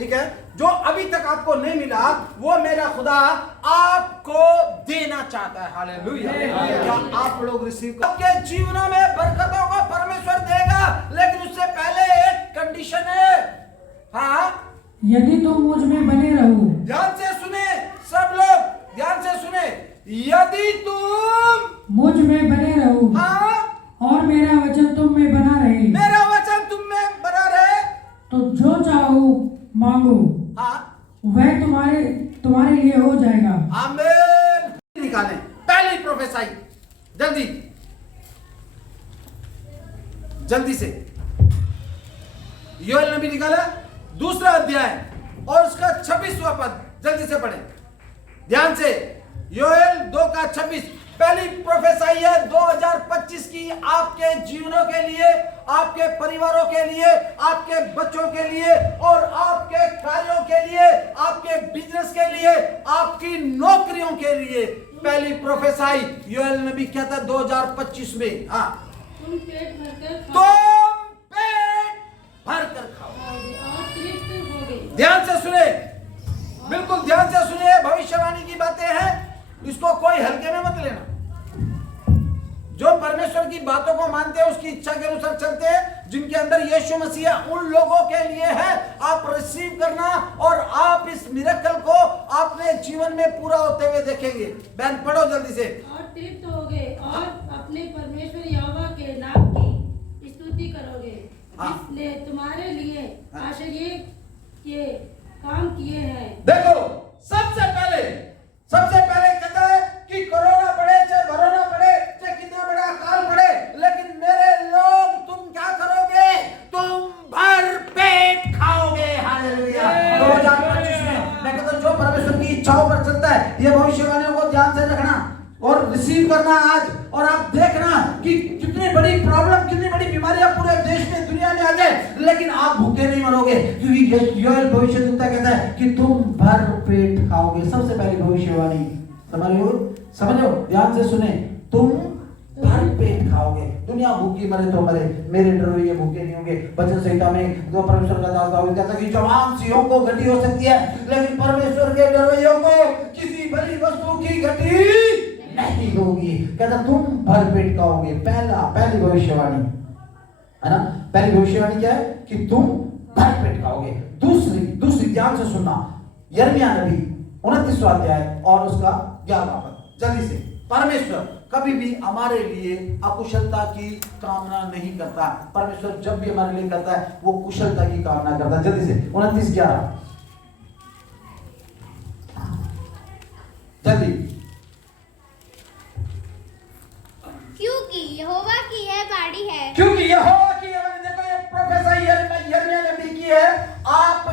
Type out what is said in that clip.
ठीक है, जो अभी तक आपको नहीं मिला वो मेरा खुदा आपको देना चाहता है। हालेलुया। क्या आप लोग रिसीव कर? आपके जीवनों में बरकतों को परमेश्वर देगा, लेकिन उससे पहले एक कंडीशन है। हाँ, यदि तुम मुझ में बने रहो। ध्यान से सुने, सब लोग ध्यान से सुने। यदि तुम मुझ में बने रहो, हाँ, और मेरा वचन तुम में बना रहे, मेरा वचन तुम में बना रहे, तो जो चाहो मांगो, हाँ, वह तुम्हारे लिए हो जाएगा। आमीन। निकालें पहली प्रोफेसाई, जल्दी जल्दी से। योएल नबी निकाला दूसरा अध्याय और उसका 26वां पद, जल्दी से पढ़ें ध्यान से। योएल 2:26 पहली प्रोफेसाई है 2025 की, आपके जीवनों के लिए, आपके परिवारों के लिए, आपके बच्चों के लिए और आपके कार्यों के लिए, आपके बिजनेस के लिए, आपकी नौकरियों के लिए। पहली प्रोफेसाई योएल नबी कहता है 2025 में, हाँ, तुम पेट भरकर खाओ और तृप्त होगे। ध्यान से सुने, बिल्कुल ध्यान से सुनिए, भविष्यवाणी की बातें हैं, इसको कोई हल्के में मत लेना। जो परमेश्वर की बातों को मानते हैं, उसकी इच्छा के अनुसार चलते हैं, जिनके अंदर यीशु मसीह उन लोगों के लिए है। आप रिसीव करना और आप इस मिरेकल को अपने जीवन में पूरा होते हुए देखेंगे। बहन पढ़ो जल्दी से। और तृप्त होगे और अपने परमेश्वर यहोवा के नाम की स्तुति करोगे, जिसने तुम्हारे लिए आश्चर्य के काम किए हैं। देखो, सबसे पहले कहता है कि कोरोना पड़े, चाहे कोरोना पड़े, चाहे कितना बड़ा अकाल पड़े, लेकिन मेरे लोग तुम क्या करोगे? तुम भर पेट खाओगे। हालेलुया। 2025 में मैं कहता हूं, जो परमेश्वर की इच्छाओं पर चलता है, ये भविष्यवाणियों को ध्यान से रखना और रिसीव करना आज। और आप देखना कि कितनी बड़ी प्रॉब्लम, कितनी बड़ी बीमारियां पूरे देश में, दुनिया में आ जाए, लेकिन आप भूखे नहीं मरोगे, क्योंकि योएल भविष्यद्वक्ता कहता है कि तुम भर पेट खाओगे। सबसे पहली भविष्यवाणी समझो, ध्यान से सुने, तुम भर पेट खाओगे। दुनिया भूखी मरे तो मरे, मेरे डरोइये भूखे नहीं होंगे। वचन संहिता में जो परमेश्वर का दास दाऊद कहता है कि जवान सिंहों को घटी हो सकती है, लेकिन परमेश्वर के डरोइयों को किसी बड़ी वस्तु की घटी नहीं होगी। कहता तुम भर पेट खाओगे। पहली भविष्यवाणी है ना। पहली भविष्यवाणी क्या है? कि तुम भर पेट खाओगे। दूसरी ध्यान से सुनना, यिर्मयाह नबी 29वां अध्याय और उसका 11वां पद, जल्दी से। परमेश्वर कभी भी हमारे लिए अकुशलता की कामना नहीं करता। परमेश्वर जब भी हमारे लिए करता है, वो कुशलता की कामना करता है। जल्दी से 29:11, जल्दी। क्योंकि यहोवा की यह वाणी है, क्योंकि यहोवा की, देखो ये प्रोफेसर यिर्मयाह नबी की है, आप